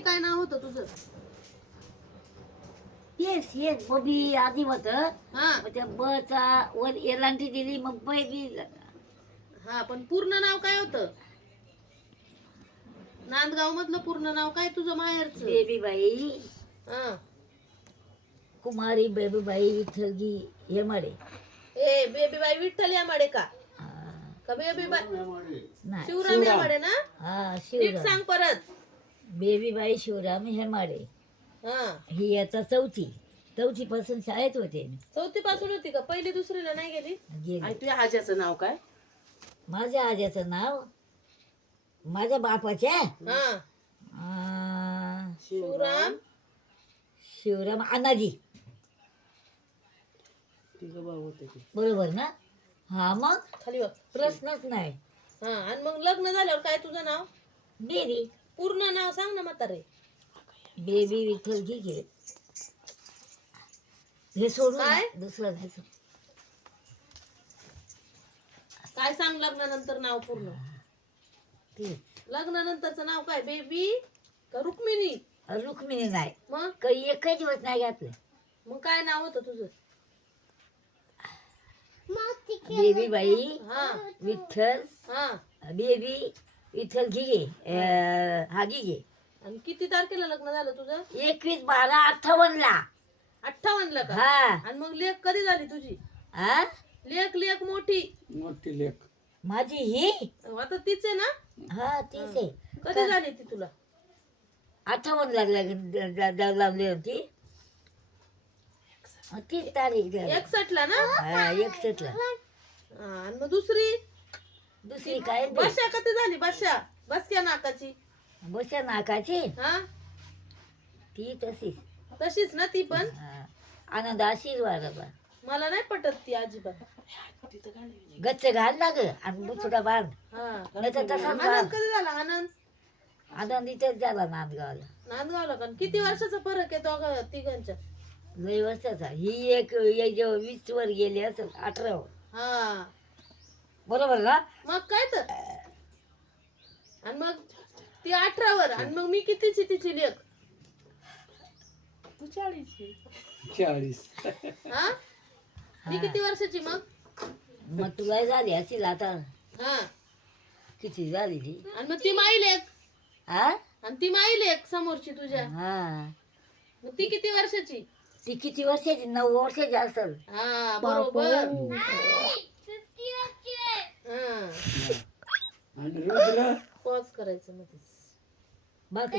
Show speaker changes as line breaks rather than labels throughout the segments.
काय नाव होतं तुझं?
येस येस बबी आधी होत.
हा
मग त्या ब चा वर एलांटी दिली मग बी
हा, पण पूर्ण नाव काय होतं? नांदगाव मधलं पूर्ण नाव काय तुझं माहेरचं?
बेबीबाई
हा.
कुमारी बेबीबाई विठ्ठलजी हेमाडे.
ए बेबीबाई विठ्ठल यामाडे का?
हा,
का बेबीबाई
नाही
शिवराम यामाडे ना?
हा
नीट
शिवराम
सांग परत.
बेबीबाई शिवराम हेमाडे.
हा,
ही आता चौथी पासून शाळेत होते मी.
चौथी पासून होती का? पहिली दुसरीला नाही गेली?
गेले.
आणि तुझ्या आज्याचं नाव काय?
माझ्या आज्याचं नाव माझ्या बापाच्या
हा, शिवराम.
शिवराम अनाजी.
तिघं भाऊ होते ते.
बरोबर ना? हा मग
खाली बघ.
प्रश्नच नाही.
हा, आणि मग लग्न झाल्यावर काय तुझं नाव?
बेबी
पूर्ण नाव सांग ना म्हातारे.
बेबी विठ्ठल घे. हे सोडून
काय?
दुसरं घ्यायचं.
काय सांग लग्नानंतर नाव पूर्ण?
तेच
लग्नानंतरचं नाव काय? बेबी का रुक्मिणी?
रुक्मिणी नाही.
मग
काही एकही दिवस नाही घातलं.
मग काय नाव होतं तुझं?
बेबीबाई
हा
विठ्ठल
हा.
बेबी विठ्ठल घे. हा घे.
आणि किती तारखेला लग्न झालं तुझं?
21/12/58 ला.
58 ला का?
हा
आणि मग लेख कधी झाली तुझी?
हा
लेख मोठी.
मोठी लेख
माझी ही
आता तीच आहे ना?
हा तीच आहे.
कधी झाली ती तुला?
58 लावली होती. तीच तारीख झाली.
61 ला ना?
हा 61 ला.
हा, आणि मग
दुसरी काय ते?
बशा कधी झाली? बसक्या नाकाची.
बशा नाकाची
हा,
ती तशीच.
तशीच ना ती पण?
हा. आनंद आशीर्वाद बाबा.
मला नाही पटत ती अजिबात.
गच्च घाल ना ग आणि बुचडा बांध.
हा,
नाही तर तसाच
आनंद
बांध.
कधी झाला? आनंद
आनंद इथेच झाला नांदगावला.
नांदगावला का? किती वर्षाचा फरक आहे दोघं तिघांच्या?
लय वर्षाचा. ही एक 20 वर गेली असेल 18 वर.
हा,
बरोबर ना?
मग काय तर. आणि मग ती 18 वर आणि मग मी कितीची तिची लेख?
40.
हा, मी किती वर्षाची मग?
मग तुला झाली असेल आता.
हा,
किती झाली ती?
आणि मग ती माई लेख.
हा
आणि ती माई लेख समोरची तुझ्या.
हा
मग ती किती वर्षाची?
ती किती वर्षाची? 9 वर्षाची असेल.
हा, बरोबर. हा,
आणि रुद्र
पॉज करायचं मध्येच.
बाकी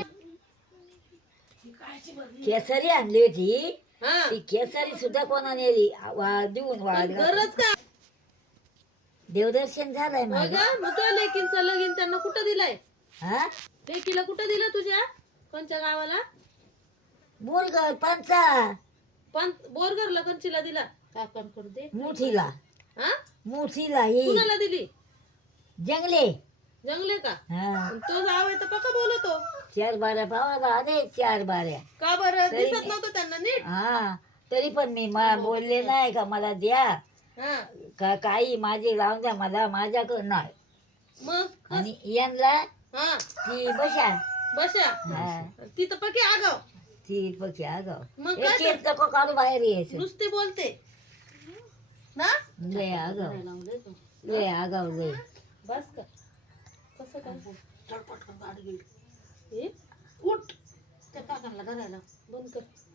केसरी आणली होती.
हा,
ती केसरी सुद्धा कोणा नेली देऊन
पण
वाढ
गरज काय?
देवदर्शन झालंय
होय
माझं.
का? मग तुझ्या लेकींचा लगीन त्यांना कुठं दिलाय?
हा
लेकीला कुठं दिलं तुझ्या? कोणत्या गावाला?
बोरगर पंचा
पण बोरगरला कंचीला दिला? काकांकडे दे.
मुठीला
हा,
मुठीला ही
कुणाला दिली?
जंगले.
जंगले का?
हा
पण तो जाव आहे तर पक्का बोलतो.
4 बाऱ्या पावाला आले 4 बाऱ्या.
का बरं
तरी
दिसत
मी-
नव्हतं त्यांना नीट?
हा तरी पण मी बोलले नाही का मला द्या
हा,
का काही माझे लावून द्या मला माझ्याकडं नाही.
मग
आणि यांना
हा
ती बशा.
बशा.
हा
ती तर पक्की आगाव.
ती पक्षी आगाव.
मग
एक
काय
एक नको काढू बाहेर यायचं.
नुसती बोलते ना?
लय आगाव लय आगाव लय.
बस का? कसं काय? हे
उठ
त्या काकांना धरायला बंद कर.